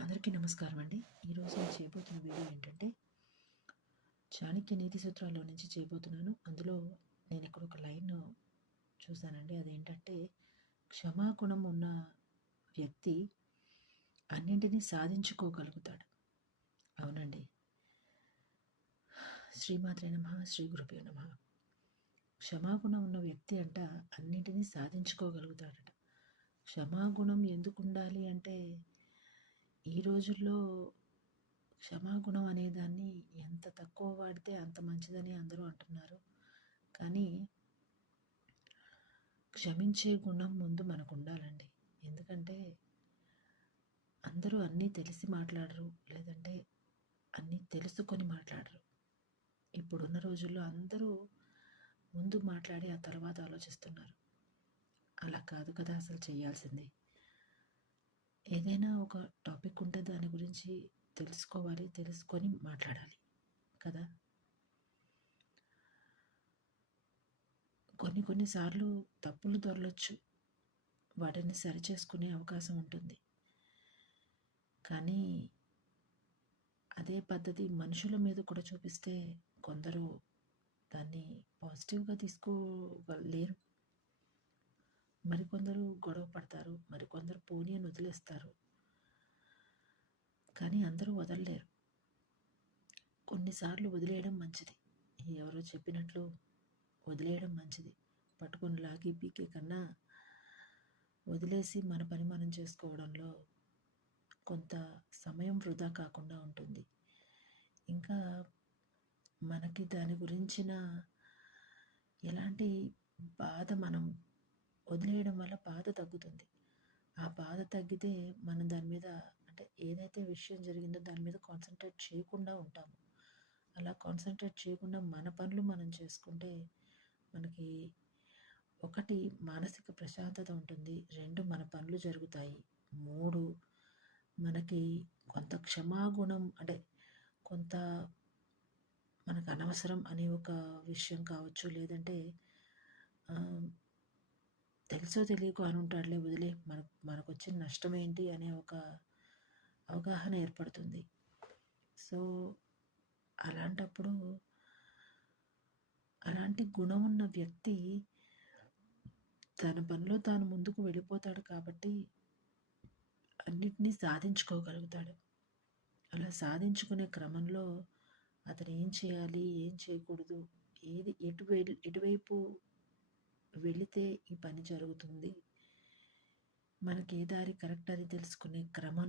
అందరికీ నమస్కారం అండి. ఈరోజు నేను చేయబోతున్న వీడియో ఏంటంటే, చాణక్య నీతి సూత్రాల్లో నుంచి చేయబోతున్నాను. అందులో నేను ఇక్కడ ఒక లైన్ చూసానండి. అదేంటంటే, క్షమాగుణం ఉన్న వ్యక్తి అన్నింటినీ సాధించుకోగలుగుతాడు. అవునండి. శ్రీమాత్రే నమః, శ్రీ గురుభ్యో నమః. క్షమాగుణం ఉన్న వ్యక్తి అంట అన్నింటినీ సాధించుకోగలుగుతాడట. క్షమాగుణం ఎందుకు ఉండాలి అంటే, ఈ రోజుల్లో క్షమాగుణం అనేదాన్ని ఎంత తక్కువ వాడితే అంత మంచిదని అందరూ అంటున్నారు. కానీ క్షమించే గుణం ముందు మనకుండాలండి. ఎందుకంటే అందరూ అన్నీ తెలిసి మాట్లాడరు. లేదంటే అన్నీ తెలుసుకొని మాట్లాడరు. ఇప్పుడున్న రోజుల్లో అందరూ ముందు మాట్లాడి ఆ తర్వాత ఆలోచిస్తున్నారు. అలా కాదు కదా అసలు చేయాల్సింది. ఏదైనా ఒక టాపిక్ ఉంటే దాని గురించి తెలుసుకోవాలి. తెలుసుకొని మాట్లాడాలి కదా! కొన్ని సార్లు తప్పులు దొర్లొచ్చు. వాటిని సరిచేసుకునే అవకాశం ఉంటుంది. కానీ అదే పద్ధతి మనుషుల మీద కూడా చూపిస్తే కొందరు దాన్ని పాజిటివ్‌గా తీసుకోలేరు. మరికొందరు గొడవ పడతారు. మరికొందరు పోనీ అని వదిలేస్తారు. కానీ అందరూ వదలలేరు. కొన్నిసార్లు వదిలేయడం మంచిది. ఎవరో చెప్పినట్లు వదిలేయడం మంచిది. పట్టుకొని లాగి పీకే కన్నా వదిలేసి మన పని మనం చేసుకోవడంలో కొంత సమయం వృధా కాకుండా ఉంటుంది. ఇంకా మనకి దాని గురించిన ఎలాంటి బాధ మనం వదిలేయడం వల్ల బాధ తగ్గుతుంది. ఆ బాధ తగ్గితే మనం దాని మీద అంటే ఏదైతే విషయం జరిగిందో దాని మీద కాన్సంట్రేట్ చేయకుండా ఉంటాము. అలా కాన్సంట్రేట్ చేయకుండా మన పనులు మనం చేసుకుంటే మనకి ఒకటి మానసిక ప్రశాంతత ఉంటుంది. 2 మన పనులు జరుగుతాయి. 3 మనకి కొంత క్షమాగుణం అంటే కొంత మనకు అనవసరం అనే ఒక విషయం కావచ్చు. లేదంటే తెలుసో తెలియకో అనుంటాడులే వదిలేయి మనకొచ్చిన నష్టం ఏంటి అనే ఒక అవగాహన ఏర్పడుతుంది. సో, అలాంటప్పుడు అలాంటి గుణం ఉన్న వ్యక్తి తన పనిలో తాను ముందుకు వెళ్ళిపోతాడు కాబట్టి అన్నిటినీ సాధించుకోగలుగుతాడు. అలా సాధించుకునే క్రమంలో అతను ఏం చేయాలి? ఏం చేయకూడదు? ఏది ఎటువైపు వెళితే ఈ పని జరుగుతుంది? మనకి ఏ దారి కరెక్ట్ అని తెలుసుకునే క్రమం